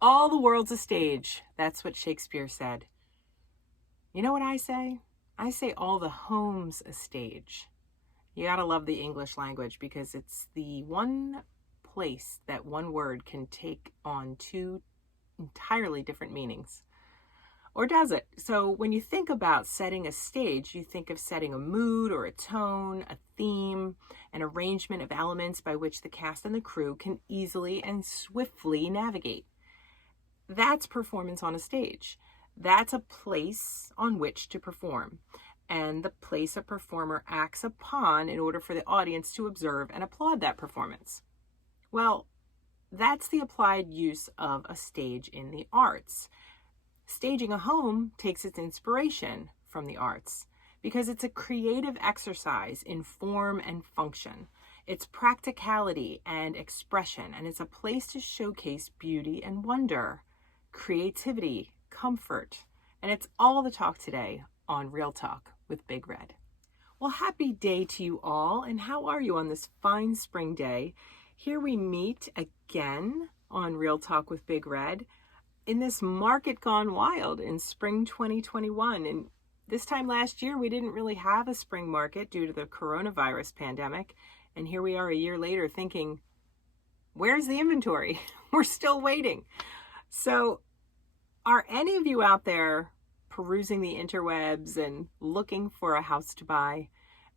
All the world's a stage. That's what Shakespeare said. You know what I say? I say all the home's a stage. You gotta love the English language because it's the one place that one word can take on two entirely different meanings. Or does it? So when you think about setting a stage, you think of setting a mood or a tone, a theme, an arrangement of elements by which the cast and the crew can easily and swiftly navigate. That's performance on a stage. That's a place on which to perform, and the place a performer acts upon in order for the audience to observe and applaud that performance. Well, that's the applied use of a stage in the arts. Staging a home takes its inspiration from the arts because it's a creative exercise in form and function. It's practicality and expression, and it's a place to showcase beauty and wonder, creativity, comfort, and it's all the talk today on Real Talk with Big Red. Well, happy day to you all, and how are you on this fine spring day? Here we meet again on Real Talk with Big Red in this market gone wild in spring 2021. And this time last year, we didn't really have a spring market due to the coronavirus pandemic. And here we are a year later thinking, where's the inventory? We're still waiting. So are any of you out there perusing the interwebs and looking for a house to buy,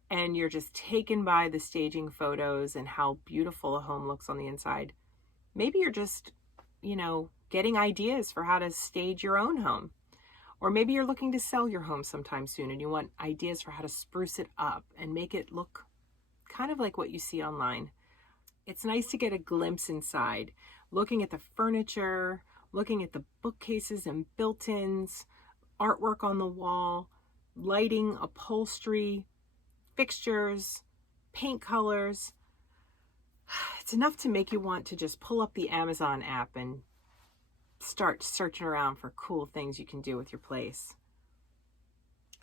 and you're just taken by the staging photos and how beautiful a home looks on the inside? Maybe you're just, getting ideas for how to stage your own home. Or maybe you're looking to sell your home sometime soon and you want ideas for how to spruce it up and make it look kind of like what you see online. It's nice to get a glimpse inside, looking at the furniture, looking at the bookcases and built-ins, artwork on the wall, lighting, upholstery, fixtures, paint colors. It's enough to make you want to just pull up the Amazon app and start searching around for cool things you can do with your place.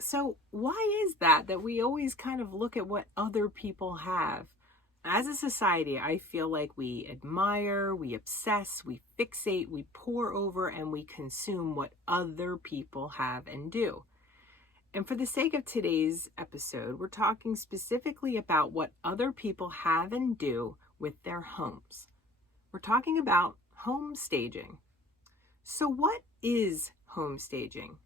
So why is that we always kind of look at what other people have? As a society, I feel like we admire, we obsess, we fixate, we pore over, and we consume what other people have and do. And for the sake of today's episode, we're talking specifically about what other people have and do with their homes. We're talking about home staging. So what is home staging?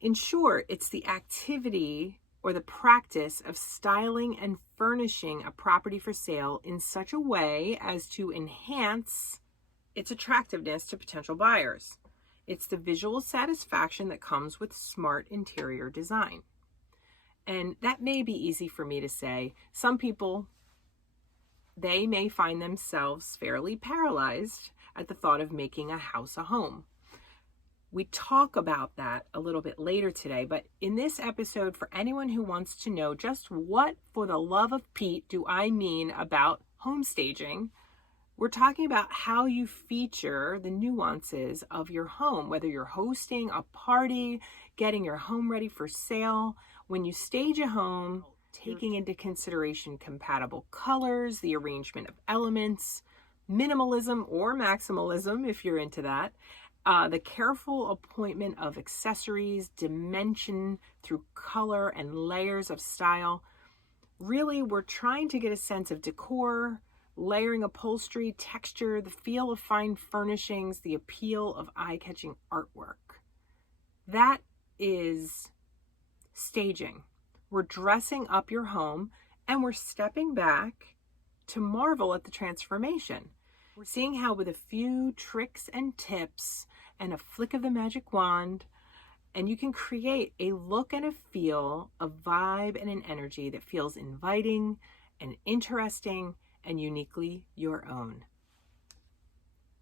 In short, it's the activity or the practice of styling and furnishing a property for sale in such a way as to enhance its attractiveness to potential buyers. It's the visual satisfaction that comes with smart interior design. And that may be easy for me to say. Some people, they may find themselves fairly paralyzed at the thought of making a house a home. We talk about that a little bit later today, but in this episode, for anyone who wants to know just what, for the love of Pete, do I mean about home staging, we're talking about how you feature the nuances of your home, whether you're hosting a party, getting your home ready for sale. When you stage a home, taking into consideration compatible colors, the arrangement of elements, minimalism or maximalism if you're into that, the careful appointment of accessories, dimension through color and layers of style. Really, we're trying to get a sense of decor, layering upholstery, texture, the feel of fine furnishings, the appeal of eye-catching artwork. That is staging. We're dressing up your home and we're stepping back to marvel at the transformation. We're seeing how with a few tricks and tips and a flick of the magic wand, and you can create a look and a feel, a vibe and an energy that feels inviting and interesting and uniquely your own.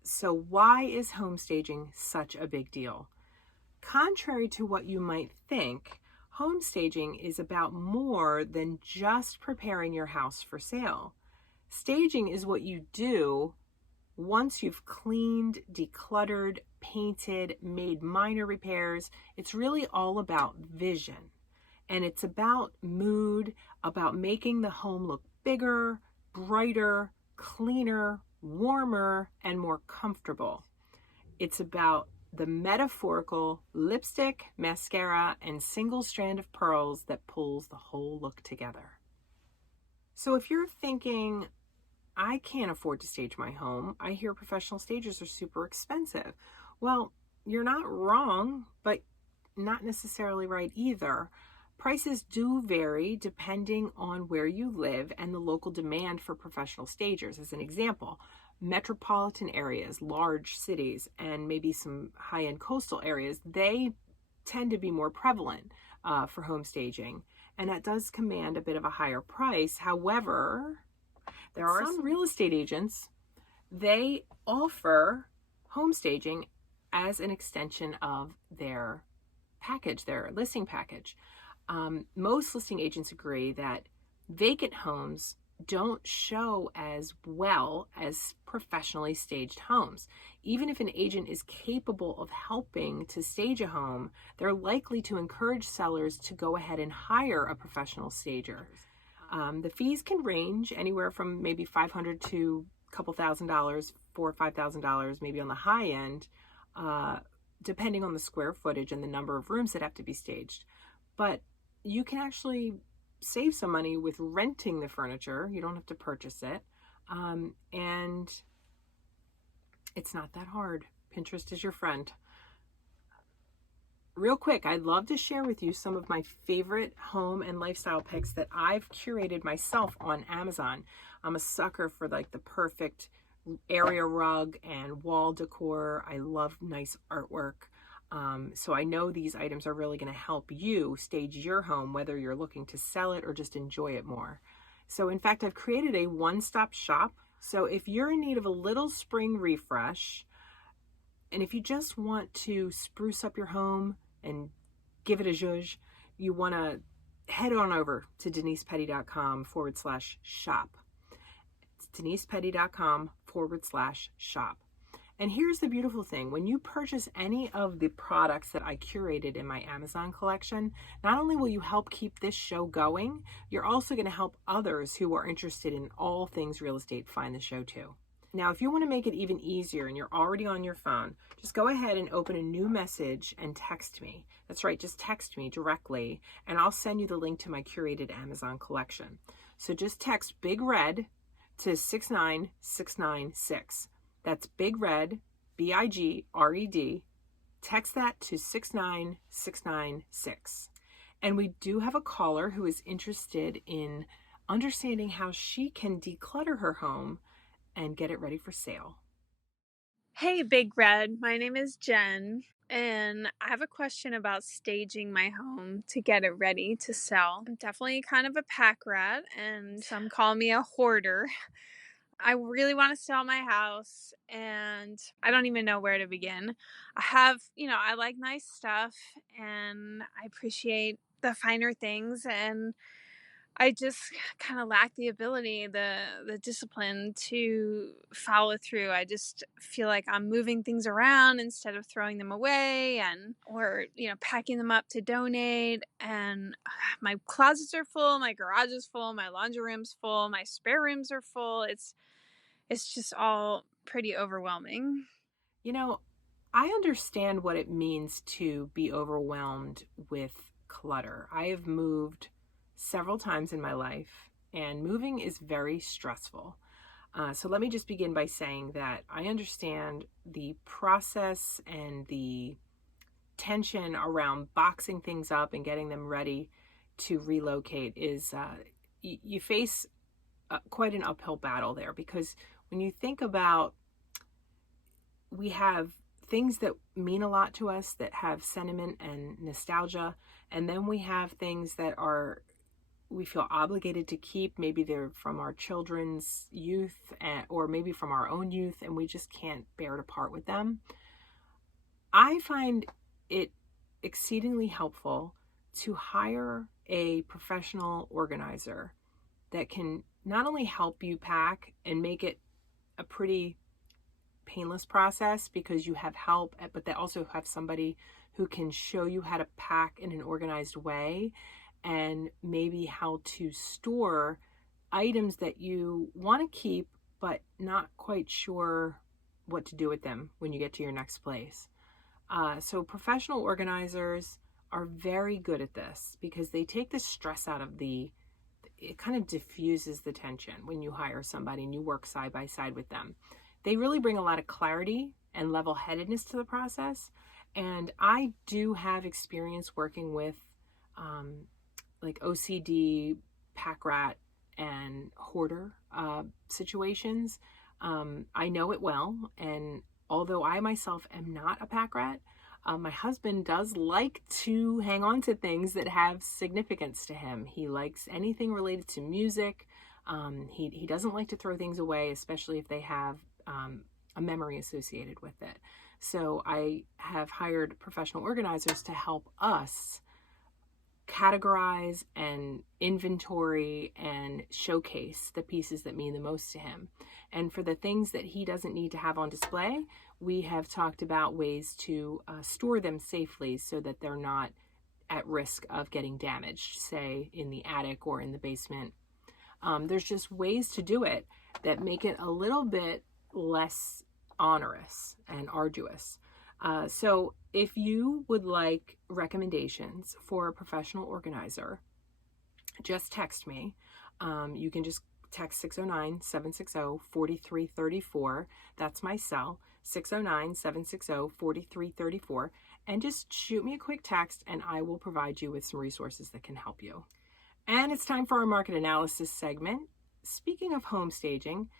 So why is home staging such a big deal? Contrary to what you might think, home staging is about more than just preparing your house for sale. Staging is what you do once you've cleaned, decluttered, painted, made minor repairs. It's really all about vision. And it's about mood, about making the home look bigger, brighter, cleaner, warmer, and more comfortable. It's about the metaphorical lipstick, mascara, and single strand of pearls that pulls the whole look together. So if you're thinking, I can't afford to stage my home, I hear professional stagers are super expensive. Well, you're not wrong, but not necessarily right either. Prices do vary depending on where you live and the local demand for professional stagers. As an example, metropolitan areas, large cities, and maybe some high-end coastal areas, they tend to be more prevalent for home staging, and that does command a bit of a higher price. However, there are some real estate agents, they offer home staging as an extension of their package, their listing package. Most listing agents agree that vacant homes don't show as well as professionally staged homes. Even if an agent is capable of helping to stage a home, they're likely to encourage sellers to go ahead and hire a professional stager. The fees can range anywhere from maybe $500 to a couple $1,000, $4,000 or $5,000, maybe on the high end, depending on the square footage and the number of rooms that have to be staged. But you can actually save some money with renting the furniture. You don't have to purchase it. And it's not that hard. Pinterest is your friend. Real quick, I'd love to share with you some of my favorite home and lifestyle picks that I've curated myself on Amazon. I'm a sucker for like the perfect area rug and wall decor. I love nice artwork. So I know these items are really going to help you stage your home, whether you're looking to sell it or just enjoy it more. So in fact, I've created a one-stop shop. So if you're in need of a little spring refresh, and if you just want to spruce up your home and give it a zhuzh, you want to head on over to denisepetty.com/shop. It's denisepetty.com/shop. And here's the beautiful thing. When you purchase any of the products that I curated in my Amazon collection, not only will you help keep this show going, you're also going to help others who are interested in all things real estate find the show too. Now, if you want to make it even easier and you're already on your phone, just go ahead and open a new message and text me. That's right, just text me directly, and I'll send you the link to my curated Amazon collection. So just text Big Red to 69696. That's Big Red, BIGRED. Text that to 69696. And we do have a caller who is interested in understanding how she can declutter her home and get it ready for sale. Hey, Big Red. My name is Jen, and I have a question about staging my home to get it ready to sell. I'm definitely kind of a pack rat, and some call me a hoarder. I really want to sell my house, and I don't even know where to begin. I like nice stuff, and I appreciate the finer things, and I just kind of lack the ability, the discipline to follow through. I just feel like I'm moving things around instead of throwing them away or packing them up to donate. And my closets are full, my garage is full, my laundry room's full, my spare rooms are full. It's just all pretty overwhelming. I understand what it means to be overwhelmed with clutter. I have moved several times in my life, and moving is very stressful. So let me just begin by saying that I understand the process and the tension around boxing things up and getting them ready to relocate is you face quite an uphill battle there, because when you think about, we have things that mean a lot to us that have sentiment and nostalgia, and then we have things that we feel obligated to keep. Maybe they're from our children's youth, or maybe from our own youth, and we just can't bear to part with them. I find it exceedingly helpful to hire a professional organizer that can not only help you pack and make it a pretty painless process because you have help, but they also have somebody who can show you how to pack in an organized way, and maybe how to store items that you want to keep but not quite sure what to do with them when you get to your next place. So professional organizers are very good at this because they take the stress out of it kind of diffuses the tension when you hire somebody and you work side by side with them. They really bring a lot of clarity and level-headedness to the process. And I do have experience working with like OCD, pack rat, and hoarder situations. I know it well, and although I myself am not a pack rat, my husband does like to hang on to things that have significance to him. He likes anything related to music. He doesn't like to throw things away, especially if they have a memory associated with it. So I have hired professional organizers to help us categorize and inventory and showcase the pieces that mean the most to him. And for the things that he doesn't need to have on display, we have talked about ways to store them safely so that they're not at risk of getting damaged, say in the attic or in the basement. There's just ways to do it that make it a little bit less onerous and arduous. So if you would like recommendations for a professional organizer, just text me. You can just text 609-760-4334. That's my cell, 609-760-4334. And just shoot me a quick text and I will provide you with some resources that can help you. And it's time for our market analysis segment. Speaking of home staging,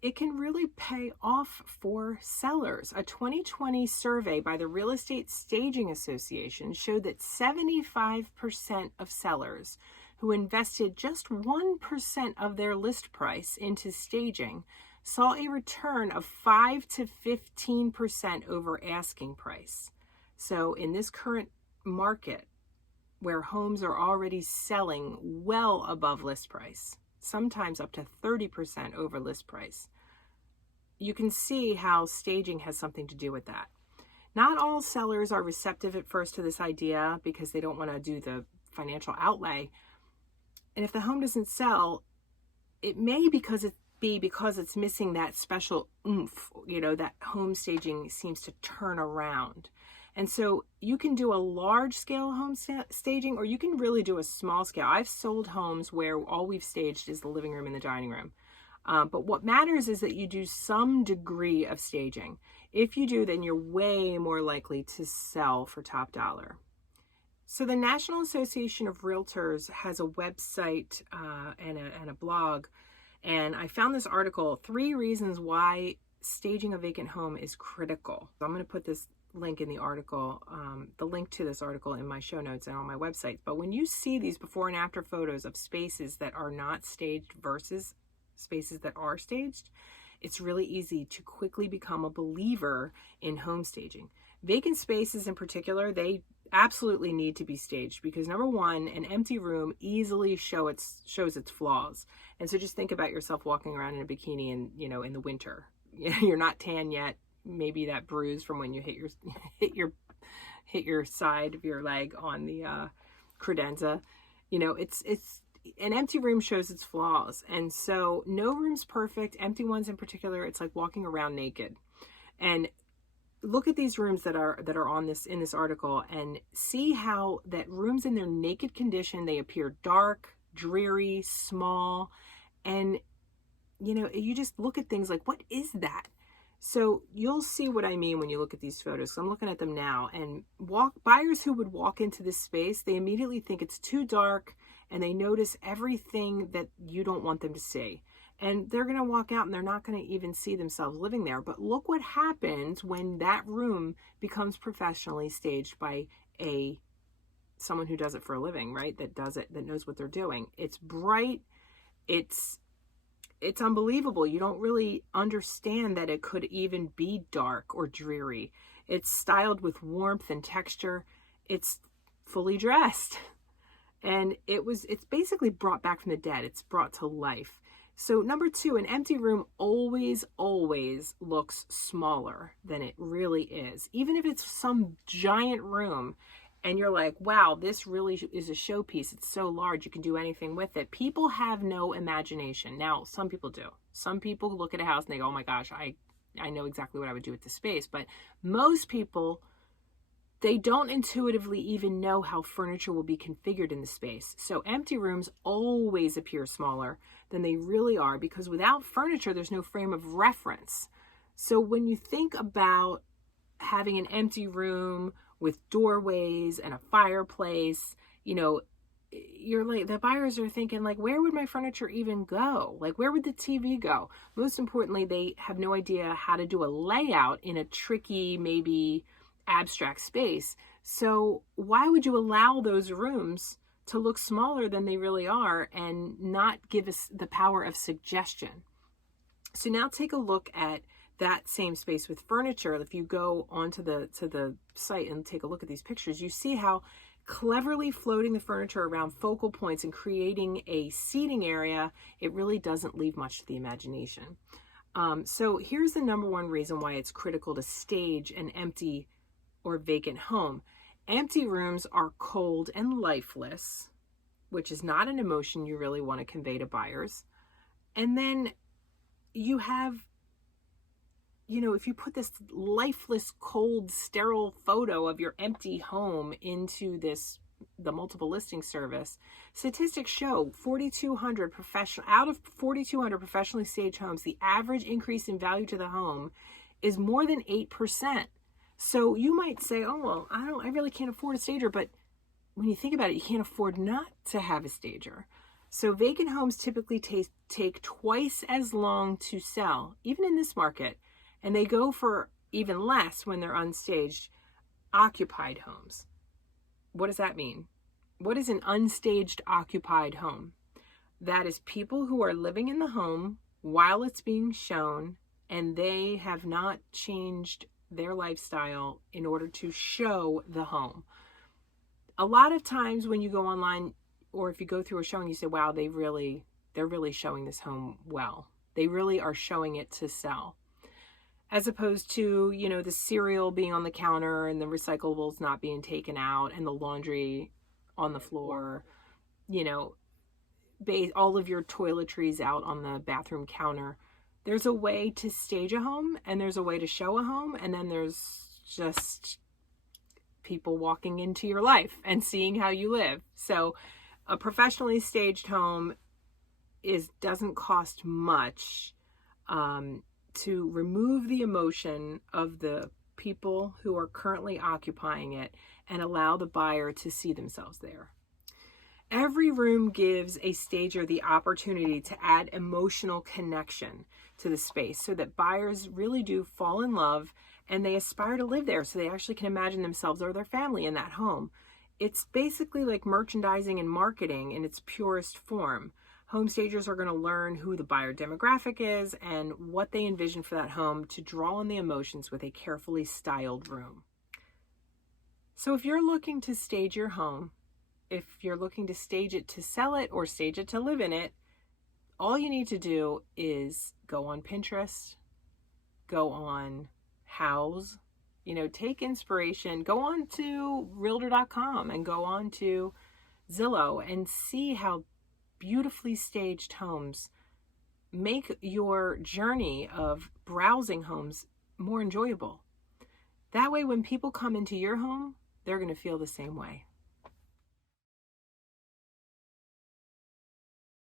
it can really pay off for sellers. A 2020 survey by the Real Estate Staging Association showed that 75% of sellers who invested just 1% of their list price into staging saw a return of 5 to 15% over asking price. So in this current market, where homes are already selling well above list price, sometimes up to 30% over list price, you can see how staging has something to do with that. Not all sellers are receptive at first to this idea because they don't want to do the financial outlay. And if the home doesn't sell, it may be because it's missing that special oomph, that home staging seems to turn around. And so you can do a large scale home staging, or you can really do a small scale. I've sold homes where all we've staged is the living room and the dining room. But what matters is that you do some degree of staging. If you do, then you're way more likely to sell for top dollar. So the National Association of Realtors has a website and a blog. And I found this article, 3 reasons why staging a vacant home is critical. So I'm going to put this link in the article, the link to this article in my show notes and on my website. But when you see these before and after photos of spaces that are not staged versus spaces that are staged, it's really easy to quickly become a believer in home staging. Vacant spaces in particular, they absolutely need to be staged because number one, an empty room easily shows its flaws. And so just think about yourself walking around in a bikini in the winter. You're not tan yet. Maybe that bruise from when you hit your side of your leg on the credenza. It's an empty room shows its flaws. And so no room's perfect. Empty ones in particular, it's like walking around naked. And look at these rooms that are on this in this article and see how that rooms in their naked condition, they appear dark, dreary, small. And you just look at things like, what is that? So you'll see what I mean when you look at these photos. So I'm looking at them now, and buyers who would walk into this space, they immediately think it's too dark and they notice everything that you don't want them to see. And they're going to walk out and they're not going to even see themselves living there. But look what happens when that room becomes professionally staged by someone who does it for a living, right? That does it, that knows what they're doing. It's bright. It's unbelievable. You don't really understand that it could even be dark or dreary. It's styled with warmth and texture. It's fully dressed. And it's basically brought back from the dead. It's brought to life. So number 2, an empty room always looks smaller than it really is. Even if it's some giant room and you're like, wow, this really is a showpiece. It's so large. You can do anything with it. People have no imagination. Now, some people do. Some people look at a house and they go, oh my gosh, I know exactly what I would do with the space. But most people, they don't intuitively even know how furniture will be configured in the space. So empty rooms always appear smaller than they really are, because without furniture, there's no frame of reference. So when you think about having an empty room with doorways and a fireplace, you're like, the buyers are thinking, like, where would my furniture even go? Like, where would the TV go? Most importantly, they have no idea how to do a layout in a tricky, maybe abstract space. So why would you allow those rooms to look smaller than they really are and not give us the power of suggestion? So now take a look at that same space with furniture. If you go onto the site and take a look at these pictures, you see how cleverly floating the furniture around focal points and creating a seating area, it really doesn't leave much to the imagination. So here's the number one reason why it's critical to stage an empty or vacant home. Empty rooms are cold and lifeless, which is not an emotion you really want to convey to buyers. And then you have, if you put this lifeless, cold, sterile photo of your empty home into the multiple listing service, statistics show 4,200 out of 4,200 professionally staged homes, the average increase in value to the home is more than 8%. So you might say, oh, well, I really can't afford a stager. But when you think about it, you can't afford not to have a stager. So vacant homes typically take twice as long to sell, even in this market. And they go for even less when they're unstaged, occupied homes. What does that mean? What is an unstaged occupied home? That is people who are living in the home while it's being shown, and they have not changed their lifestyle in order to show the home. A lot of times when you go online, or if you go through a showing, you say, wow, they're really showing this home well. They really are showing it to sell. As opposed to, the cereal being on the counter and the recyclables not being taken out and the laundry on the floor, all of your toiletries out on the bathroom counter. There's a way to stage a home, and there's a way to show a home, and then there's just people walking into your life and seeing how you live. So a professionally staged home doesn't cost much to remove the emotion of the people who are currently occupying it and allow the buyer to see themselves there. Every room gives a stager the opportunity to add emotional connection to the space so that buyers really do fall in love and they aspire to live there, so they actually can imagine themselves or their family in that home. It's basically like merchandising and marketing in its purest form. Home stagers are going to learn who the buyer demographic is and what they envision for that home to draw on the emotions with a carefully styled room. So if you're looking to stage your home, if you're looking to stage it to sell it or stage it to live in it, all you need to do is go on Pinterest, go on Houzz, take inspiration, go on to realtor.com and go on to Zillow and see how beautifully staged homes make your journey of browsing homes more enjoyable. That way, when people come into your home, they're going to feel the same way.